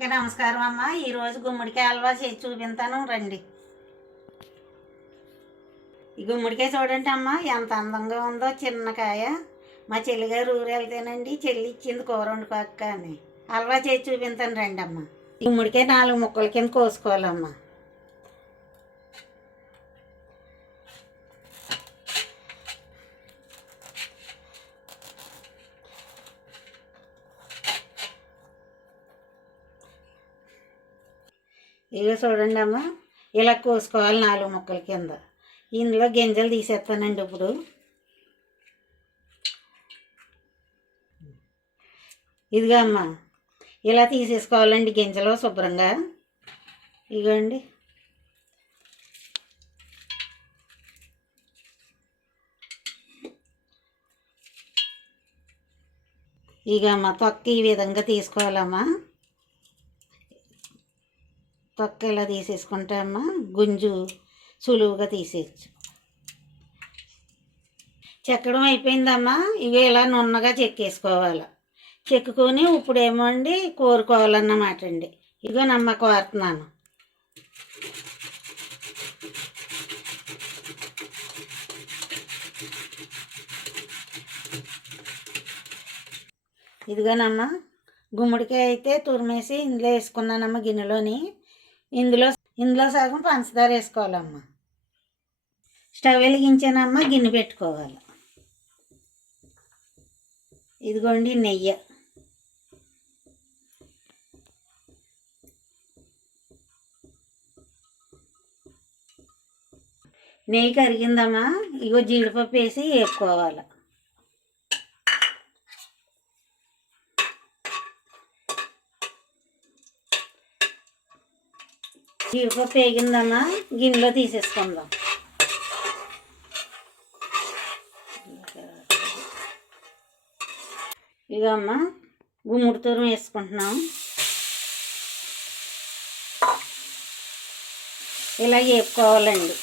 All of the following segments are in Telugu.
ఓకే, నమస్కారం అమ్మ. ఈరోజు గుమ్మడికాయ హల్వా చేసి చూపించాను రండి. ఈ గుమ్మడికాయ చూడండి అమ్మ ఎంత అందంగా ఉందో చిన్న కాయ. మా చెల్లిగారు ఊరు వెళ్తేనండి చెల్లి ఇచ్చింది కూర వండుకోక్క అని. హల్వా చేసి చూపించాను రండి అమ్మ. గుమ్మడికాయ నాలుగు ముక్కల కింద కోసుకోవాలమ్మా. ఇవి చూడండి అమ్మ. ఇలా కోసుకోవాలి నాలుగు ముక్కల కింద. ఇందులో గింజలు తీసేస్తానండి ఇప్పుడు. ఇదిగా అమ్మ. ఇలా తీసేసుకోవాలండి గింజలు శుభ్రంగా. ఇగోండి ఇక అమ్మ తొక్క ఈ విధంగా తీసుకోవాలమ్మా. తొక్క ఇలా తీసేసుకుంటే అమ్మ గుంజు సులువుగా తీసేయచ్చు. చెక్కడం అయిపోయిందమ్మా ఇవి ఇలా నున్నగా చెక్కేసుకోవాలి. చెక్కుకొని ఇప్పుడేమో అండి కోరుకోవాలన్నమాట అండి. ఇగో నమ్మ కోరుతున్నాను. ఇదిగోనమ్మా గుమ్మడికాయ అయితే తురిమేసి ఇందులో వేసుకున్నానమ్మ గిన్నెలోని. ఇందులో ఇందులో సగం పంచదార వేసుకోవాలమ్మా. స్టవ్ వెలిగించానమ్మా గిన్నె పెట్టుకోవాలి. ఇదిగోండి నెయ్యి. నెయ్యి కరిగిందమ్మా ఇగో జీడిపప్పు వేసి వేపుకోవాలి. జీడిపప్పు వేగిందన్న గిన్నెలో తీసేసుకుందాం. ఇక అమ్మ గుమ్మడి తూరం వేసుకుంటున్నాం. ఇలా వేపుకోవాలండి.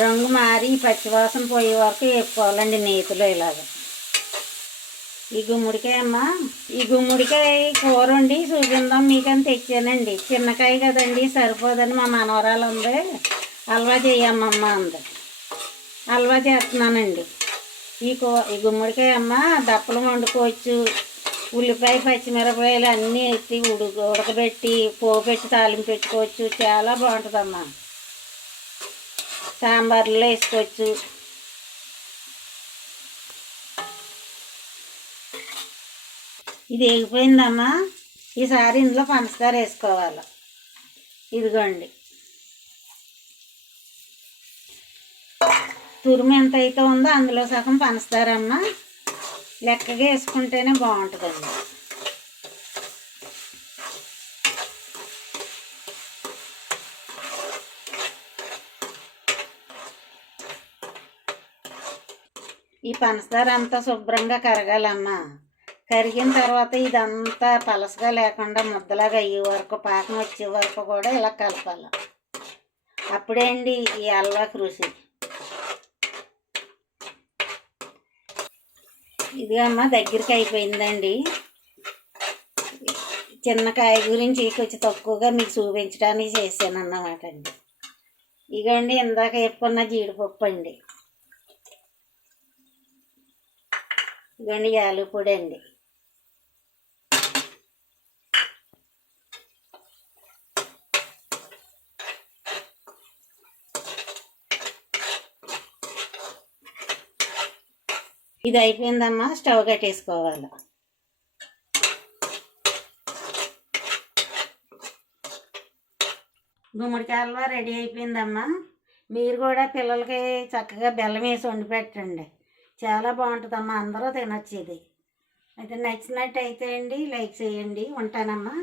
రంగు మారి పచ్చివాసన పోయే వరకు వేపుకోవాలండి నేతిలో ఇలాగ. ఈ గుమ్మడికాయ అమ్మ ఈ గుమ్మడికాయ కూర వండి చూపిందాం మీకని తెచ్చానండి. చిన్నకాయ కదండి సరిపోదని మా మనవరాలు ఉంది. హల్వా చేయమ్మమ్మ అంది. హల్వా చేస్తున్నానండి. ఈ కూ ఈ గుమ్మడికాయ అమ్మ దప్పలు వండుకోవచ్చు ఉల్లిపాయ పచ్చిమిరపకాయలు అన్నీ ఎత్తి ఉడు ఉడకబెట్టి పోపెట్టి తాలింపు పెట్టుకోవచ్చు. చాలా బాగుంటుందమ్మా. సాంబార్లో వేసుకోవచ్చు. ఇది ఎగిపోయిందమ్మా ఈసారి ఇందులో పంచదార వేసుకోవాలి. ఇదిగోండి. తురుము ఎంత అయితే ఉందో అందులో సగం పంచదార అమ్మ. లెక్కగా వేసుకుంటేనే బాగుంటుందండి. ఈ పంచదార అంతా శుభ్రంగా కరగాలమ్మా. కరిగిన తర్వాత ఇదంతా పలసగా లేకుండా ముద్దలాగా అయ్యే వరకు పాకం వచ్చే వరకు కూడా ఇలా కలపాలి. అప్పుడే అండి ఈ అల్వాకి రుచి. ఇది అమ్మ దగ్గరికి అయిపోయిందండి. చిన్న కాయ గురించి కొంచెం తక్కువగా మీకు చూపించడానికి చేశాను అన్నమాట అండి. ఇగండి ఇందాక చెప్పుకున్న జీడిపప్పు అండి. ఇగండి యాలుపొడి అండి. ఇది అయిపోయిందమ్మా స్టవ్ కట్టేసుకోవాలి. గుమ్మడికాయ రెడీ అయిపోయిందమ్మా. మీరు కూడా పిల్లలకి చక్కగా బెల్లం వేసి వండి పెట్టండి. చాలా బాగుంటుందమ్మా అందరూ తినొచ్చు ఇది. అయితే నచ్చినట్టు అయితే అండి లైక్ చేయండి ఉంటానమ్మా.